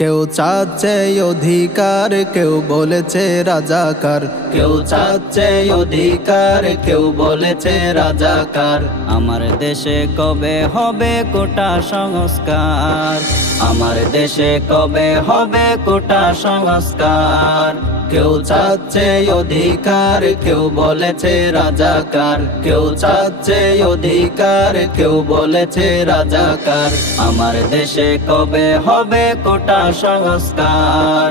কেউ চাচ্ছে অধিকার, কেউ বলেছে রাজাকার। কেউ চাচ্ছে অধিকার, কেউ বলেছে রাজাকার। আমার দেশে কবে হবে কোটা সংস্কার? আমার দেশে কবে হবে কোটা সংস্কার? কেউ চাচ্ছে অধিকার, কেউ বলেছে রাজাকার। কেউ চাচ্ছে অধিকার, কেউ বলেছে রাজাকার। আমার দেশে কবে হবে কোটা সংস্কার?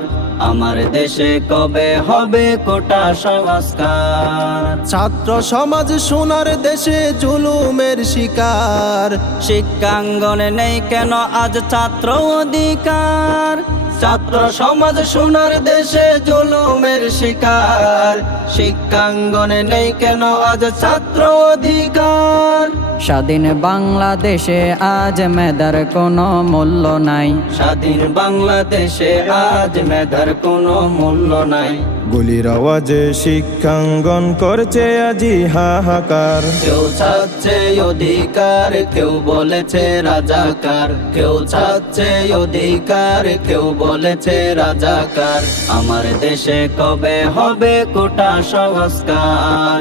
আমার দেশে কবে হবে কোটা সংস্কার? ছাত্র সমাজ সোনার দেশে জুলুমের শিকার। শিক্ষাঙ্গনে নেই কেন আজ ছাত্র অধিকার? ছাত্র সমাজ সোনার দেশে জুলুমের শিকার। শিক্ষাঙ্গনে নেই কেন আজ ছাত্র অধিকার। স্বাধীন বাংলাদেশে আজ মেধার কোনো মূল্য নাই। স্বাধীন বাংলাদেশে আজ মেধার কোনো মূল্য নাই। গুলির আওয়াজে শিক্ষাঙ্গন করছে আজি হাহাকার। কেউ চাচ্ছে অধিকার, কেউ বলেছে রাজাকার। কেউ চাচ্ছে অধিকার, কেউ বলেছে রাজাকার। আমার দেশে কবে হবে কোটা সংস্কার?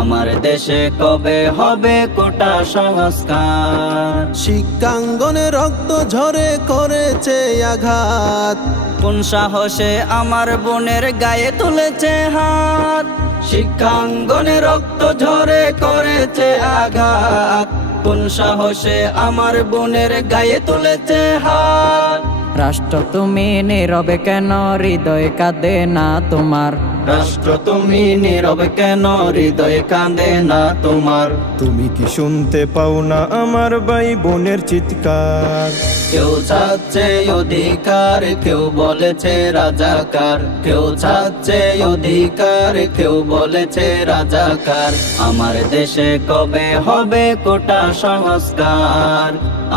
আমার দেশে কবে হবে কোটা সংস্কার? শিক্ষাঙ্গনে রক্ত ঝরে করেছে আঘাত। কোন সাহসে আমার বোনের গায়ে তুলেছে হাত? শিক্ষাঙ্গনে রক্ত ঝরে করেছে আঘাত। কোন সাহসে আমার বোনের গায়ে তুলেছে হাত? রাষ্ট্র তুমি নীরবে কেন, হৃদয় কাঁদে না তোমার? রাষ্ট্র তুমি নীরবে কেন, হৃদয় কাঁদে না তোমার? তুমি কি শুনতে পাও না আমার ভাই বোনের চিৎকার? কেউ চাচ্ছে অধিকার, কেউ বলেছে রাজাকার। কেউ চাচ্ছে অধিকার, কেউ বলেছে রাজাকার। আমার দেশে কবে হবে কোটা সংস্কার?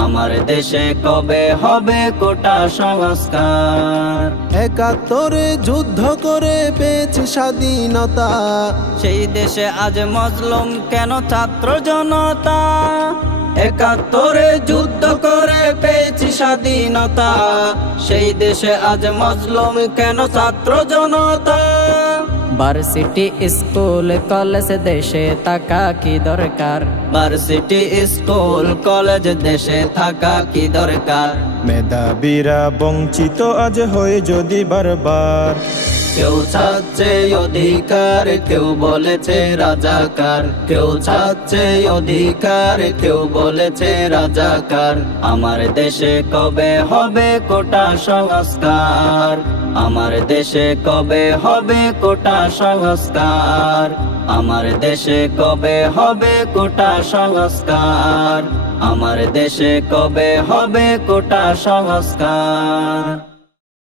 আমার দেশে কবে হবে কোটা সংস্কার? ৭১ যুদ্ধ করে পেয়েছি স্বাধীনতা। সেই দেশে আজ মজলুম কেন ছাত্র জনতা? ৭১ যুদ্ধ করে পেয়েছি স্বাধীনতা। সেই দেশে আজ মজলুম কেন ছাত্র জনতা? ভার্সিটি স্কুল কলেজ দেশে থাকা কি দরকার? ভার্সিটি স্কুল কলেজ দেশে থাকা কি দরকার? মেধাবীরা বঞ্চিত আজ হয়ে যদি বারবার। কেউ চাচ্ছে অধিকার, কেউ বলেছে রাজাকার। কেউ চাচ্ছে অধিকার, কেউ বলেছে রাজাকার। আমার দেশে কবে হবে কোটা সংস্কার? আমার দেশে কবে হবে কোটা সংস্কার? আমার দেশে কবে হবে কোটা সংস্কার? আমার দেশে কবে হবে কোটা সংস্কার?